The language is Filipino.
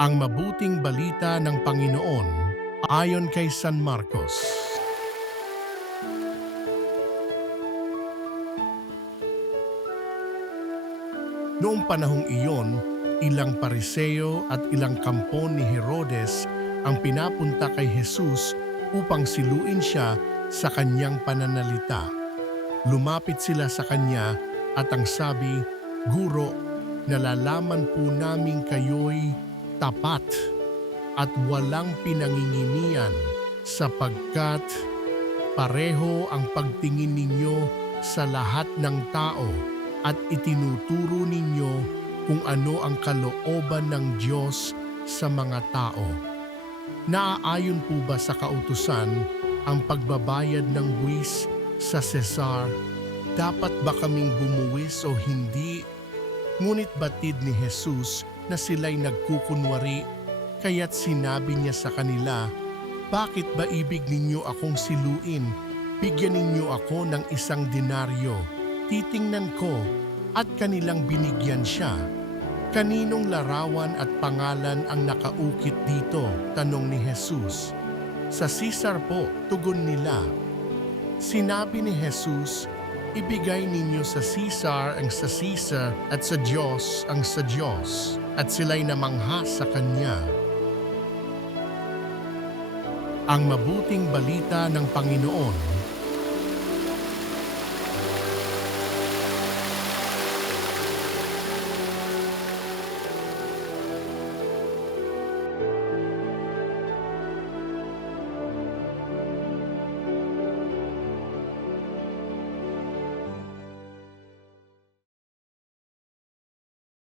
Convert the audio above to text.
Ang mabuting balita ng Panginoon ayon kay San Marcos. Noong panahong iyon, ilang pariseo at ilang kampon ni Herodes ang pinapunta kay Jesus upang siluin siya sa kanyang pananalita. Lumapit sila sa kanya at ang sabi, "Guro, nalalaman po namin kayo'y tapat at walang pinanginginian sapagkat pareho ang pagtingin ninyo sa lahat ng tao at itinuturo ninyo kung ano ang kalooban ng Diyos sa mga tao. Naaayon po ba sa kautusan ang pagbabayad ng buwis sa Cesar? Dapat ba kaming bumuwis o hindi?" Ngunit batid ni Jesus na sila'y nagkukunwari, kaya't sinabi niya sa kanila, "Bakit ba ibig ninyo akong siluin? Bigyan ninyo ako ng 1 denaryo. Titingnan ko," at kanilang binigyan siya. "Kaninong larawan at pangalan ang nakaukit dito?" tanong ni Jesus. "Sa Caesar po," tugon nila. Sinabi ni Jesus, "Ibigay ninyo sa Caesar ang sa Caesar at sa Diyos ang sa Diyos." At sila'y namangha sa kanya. Ang mabuting balita ng Panginoon